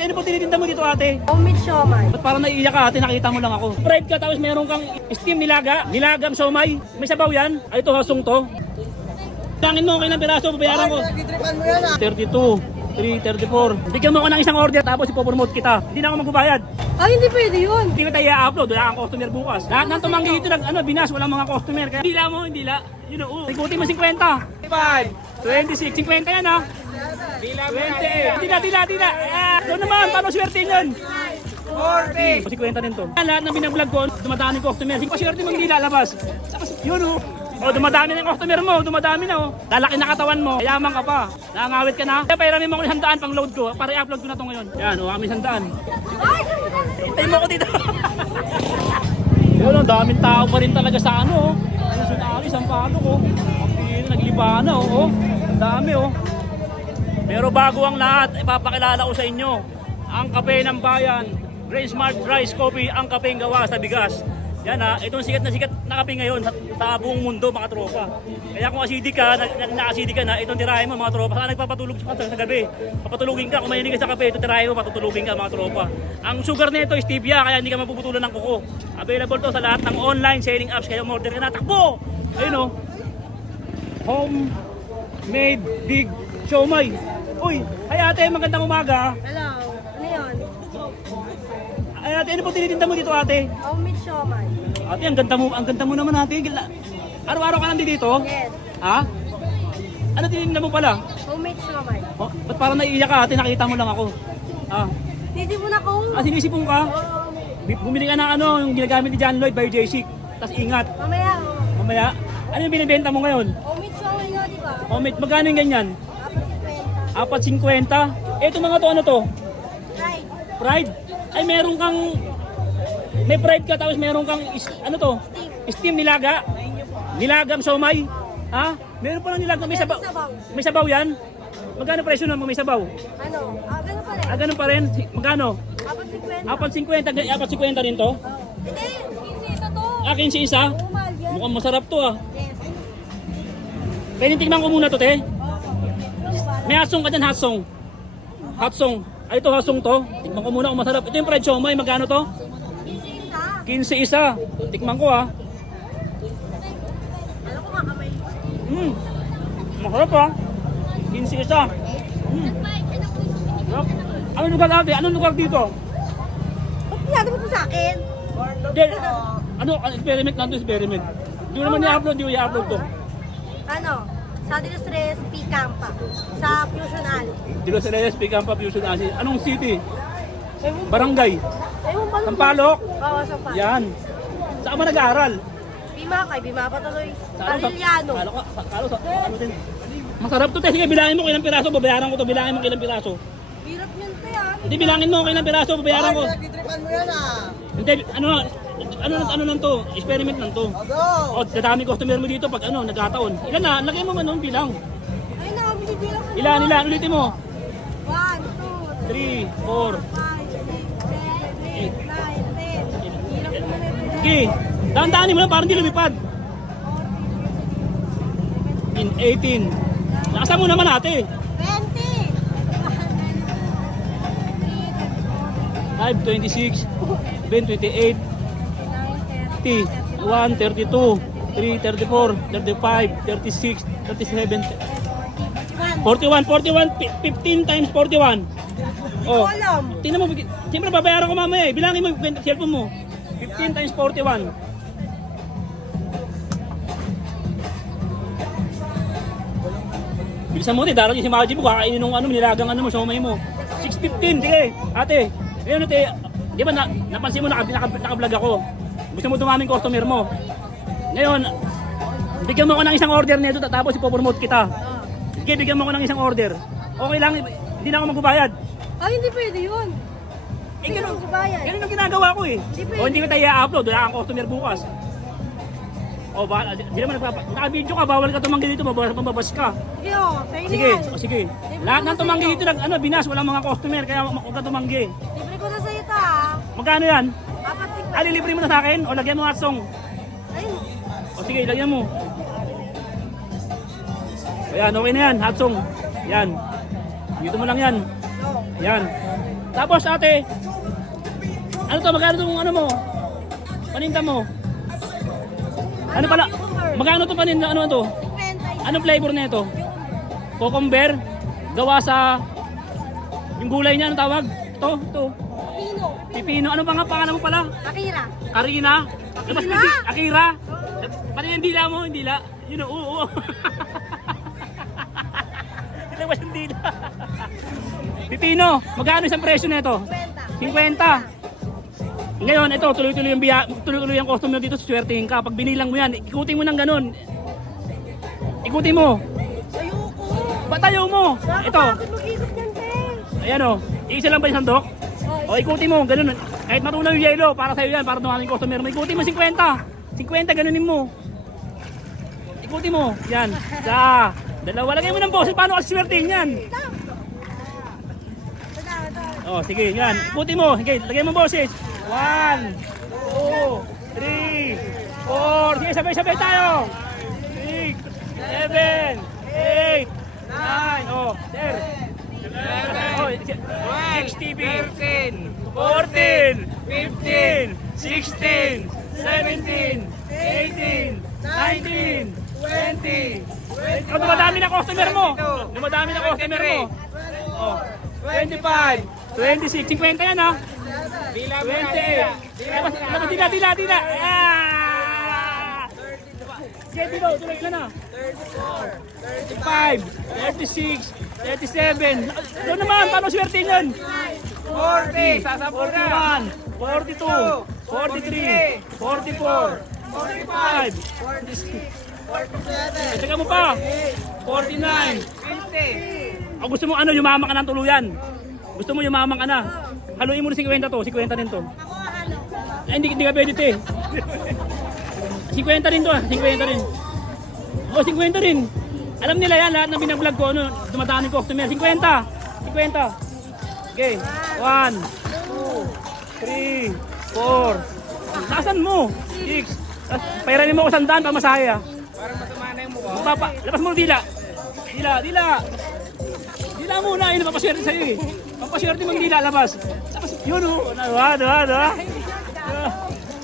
Ano po tinitinda mo dito, ate? Homemade siomai. Ba't parang naiiyak ka, ate? Nakita mo lang ako. Fried ka, tapos meron kang steam nilaga, nilagang siomay. May sabaw yan. Ay, ito, hasong to. Tangin mo, okay ng piraso, babayaran ko. Nagtitripan mo yan 32, 3, 34. Bigyan mo ako ng isang order, tapos ipopromote kita. Hindi na ako magbabayad. Ay, hindi pwede yun. Hindi ko tayo i-upload, wala kang customer bukas. Lahat ng tumanggi dito, binas, walang mga customer. Kaya hindi mo, hindi la. Yun o, ikutin mo 50. 5, 26, 50 yan ha. 20, tila. Doon naman, paano swerte yun? 40. 50 din to. Lahat ng binablog ko, dumadami ng customer. Hindi pa swerte mo hindi lalabas. Yun o. O, dumadami ng customer mo, dumadami na o. Lalaki na katawan mo, yaman ka pa. Nakangawit ka na. Kaya pairamin mo ko ng 100 pang load ko. Para i-upload ko na to ngayon. Yan o, kami 100. Hintay mo ko dito. Yun o, daming tao pa rin talaga sa ano o. Yung sunari, sampalo ko. Nagliba na o. Ang dami o. Pero bago ang lahat, ipapakilala ko sa inyo ang kape ng bayan, Grain Smart Rice Coffee, ang kapeng gawa sa bigas. Yan ha, itong sikat na kape ngayon sa buong mundo mga tropa. Kaya kung acidic ka, na-acidic ka na, itong tirahin mo mga tropa. Saan nagpapatulog sa gabi? Papatulugin ka, kung mahilig ka sa kape, itong tirahin mo, patutulugin ka mga tropa. Ang sugar nito is stevia, kaya hindi ka mapuputulan ng kuko. Available to sa lahat ng online selling apps, kaya umorder ka na, takbo! Ayun o, homemade big siomay. Uy, ay ate, magandang umaga. Hello. Ano yun? Ay ate, ano po tinitinda mo dito, ate? Homemade siomai. Ate, ang ganda mo naman, ate. Araw-araw ka nandito dito? Yes. Ha? Ano tinitinda mo pala? Homemade siomai. Oh, ba't parang naiiyak ka, ate? Nakita mo lang ako. Ah, Hindi mo na kung... sinisipong ka? Bumili ka ng ano, yung ginagamit ni John Lloyd by J6. Tapos ingat. Mamaya. Mamaya, ano yung binibenta mo ngayon? Homemade siomai nga, di ba? Homemade, magkano yung ganyan? 4.50. 4.50. Eto mga to, ano to? Right. Fried? Ay, meron kang... May fried ka, tapos meron kang... ano to? Steam nilaga? Nilagang siomay? Ha? Meron pa lang nilagang may sabaw. May sabaw yan? Magkano presyo nun may sabaw? Ano? Ganun pa rin. Ganun pa rin? Magkano? 4.50. 4.50 rin to? Hindi, 15 isa to. 15 isa? Oo, mahal yan. Mukhang masarap to ah. Yes. Pwede tingnan ko muna to, te. Oo. May hatsong ka dyan, hatsong. Hatsong. Ay, ito hasong to. Tikman ko muna kung masarap. Ito yung fried siomay. Magkano to? 15 isa. Tikman ko ah. Alam ko nga kamay. Masarap ah. 15 isa. Sarap. Anong lugar ate? Anong lugar dito? Ba't pinagabot mo sa akin? Del, experiment lang to, experiment. Hindi ko naman i-upload, hindi ko i-upload to. Ano? Sa Dilos Reyes, Picampa. Sa Fusion Alley. Dilo sa Reyes, Picampa, Fusion Asi. Anong city? Barangay. Ewan ba? Sampaloc. Oo, Sampaloc. Yan. Saan ka nag-aaral? Bima kay Bima pa tuloy. Sa Paliliano. ano din? Masarap to, te. Sige, bilangin mo kailang piraso, babayaran ko to. Bilangin mo kailang piraso. Hirap yun to yan. Hindi, bilangin mo kailang piraso, babayaran ko. Nagtitripan mo yan Hindi, ano lang to, experiment lang to. O, dadami customer mo dito pag nagkataon. Ilan na, lagay mo man nun bilang. Ay, nakabilibilang ko. Ilan, ulitin mo. 1, 2, 3, 4. 5, 6, 7, 8, 9, 10. Hirap naman ito. Sige, dahan-dahanin mo lang parang di lumipad. 18. Lakasan mo naman ate. 20. 5, 26, 28, 30, 1, 32, 3, 34, 35, 36, 37, 41, 15 times 41. Oh, Alam. tingnan mo, siyempre babayaran ko mamaya eh. Bilangin mo yung cellphone mo. 15 times 41. Bilisan mo, darating si Maji mo, kakainin nung nilagang mo, siomay mo. 6.15, sige, ate. Ayun, ate, di ba napansin mo, naka-vlog ako. Gusto mo dumaming customer mo. Ngayon, bigyan mo ako ng isang order nito, tapos ipopromote kita. Sige, bigyan mo ako ng isang order. Okay lang, hindi na ako magbabayad. Ay, hindi pwede yun. Ganun Magbabayad. ang ginagawa ko eh. Hindi O hindi ko tayo i-upload, wala kang customer bukas. O ba, hindi naman naka-video ka, bawal ka tumanggi dito, mababas ka. Sige, sa'yo na Sige, yan. o sige. Lahat ng tumanggi dito, binas, walang mga customer, kaya huwag ka tumanggi. Libre ko na sa'yo ito ah. Magkano yan? 4.50. Libre mo na sa akin o lagyan mo hatsong. Ayun. O sige, lagyan mo. Ayan, okay na yan, hatsong. Yan. Dito mo lang yan. No. Yan. Tapos ate, ano to, magkano itong ano mo? Paninda mo? Ano pala? Magkano to paninda? Ano to? 50. Anong flavor na ito? Cucumber? Gawa sa... Yung gulay niya, anong tawag? Ito. Pino. Pipino. Ano pa nga pangalan mo pala? Akira. Karina? Labas mo, Akira? Akira? Pati yung dila mo, yung dila. Yun o, oo. Labas yung dila. Pipino, magkano isang presyo na ito? 50. 50. Ngayon, ito, tuloy-tuloy ang customer dito, swertihin ka. Pag binilang mo yan, ikutin mo ng ganun. Ikutin mo. Ayoko. Ba't ayaw mo? Ito. Bakit mag-ikot yan, te? Ayan o, isa lang ba yung sandok? O ikutin mo, ganun. Kahit matunaw yung yelo, para sa'yo yan, para dumaming customer mo. Ikutin mo 50. 50, ganunin mo. Ikutin mo. Yan. Isa. Dalawa. Lagay mo ng boses. Paano kasi swertihin yan? Ito. O, sige. Yan. Ikutin mo. Sige, lagay mo ng boses. 1, 2, 3, 4. Sige, sabay-sabay tayo. 6, 7, 8, 9. O, there. 6 TV, 14, 15, 16, 17, 18, 19, 20. Oh, dumadami na customer mo. Dumadami na customer mo. Oh, 25, 26, 50 yan ha. 28. Labas, dila. Ah! Sige, dito, tuloy ka na. 35, 36, 37. Doon naman, paano swerte yan? 40, sasabog na. 41, 42, 43, 44, 45, 47, teka mo pa, 49. 50. O gusto mo ano, yumaman ka ng tuluyan? Gusto mo yumaman ka na? Haluin mo na 50 to, 50 din to. Ako, halo. Ay, hindi ka pwede te. 50 rin to, 50 rin. O, 50 rin. Alam nila yan, lahat ng binablog ko, ano, dumadaan yung customer. 50. 50. Okay. 1, 2, 3, 4. Nasaan mo? 6. Pairamin mo ko 100, pamasahe ah. Para masama na yung mukha. Labas mo ng dila. Dila muna, yun, papaswerte sa'yo eh. Papaswerte mo yung dila, labas. Labas, yun o.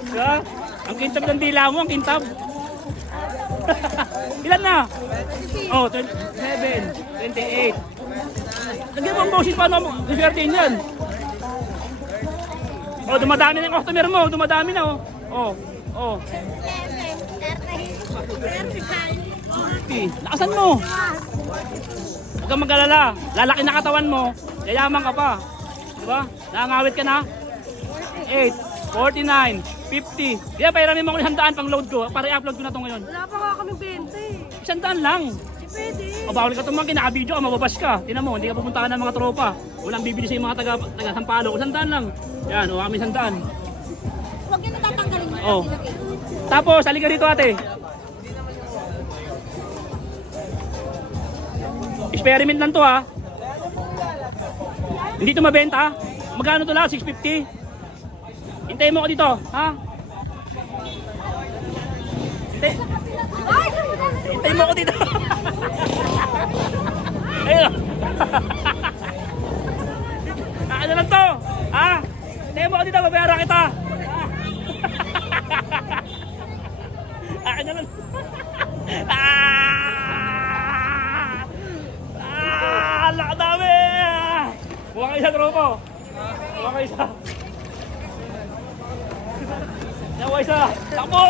Diba? Ang kintab ng dila mo, ang kintab. Ilan na? Oh, 27, 28. Lagyan mo ang boses pa na mo. Swertein yan. Oh, dumadami na yung customer mo. Dumadami na oh. Oh. 50. Lakasan mo. Huwag kang mag-alala. Lalaki na katawan mo. Yayaman ka pa. Diba? Nakangawit ka na. 8, 49, 50. Kaya pairamin mo ko ng 100 pang load ko. Para i-upload ko na ito ngayon. Wala pa nga kami 20. 100 lang. Si pwede. O bawal ka tumangkin, naka-video ka, mababas ka. Tingnan mo, hindi ka pupuntahan ng mga tropa. Walang bibili sa yung mga taga-Sampalo. 100 lang. Yan, o kami 100. Huwag yun natatanggalin mo. Oh. Tapos, halika dito ate. Experiment lang to ha. Hindi to mabenta. Magkano to lang? 650. Hintayin mo ko dito, ha? Ay, sumudan! Hintayin mo ko dito. Ayun. Ano lang to? Ha? Hintayin mo ko dito, babayaran kita. Akin na lang. Dami! Buka kayo sa tropo. Buka kayo sa... Buka kayo sa... Takbo!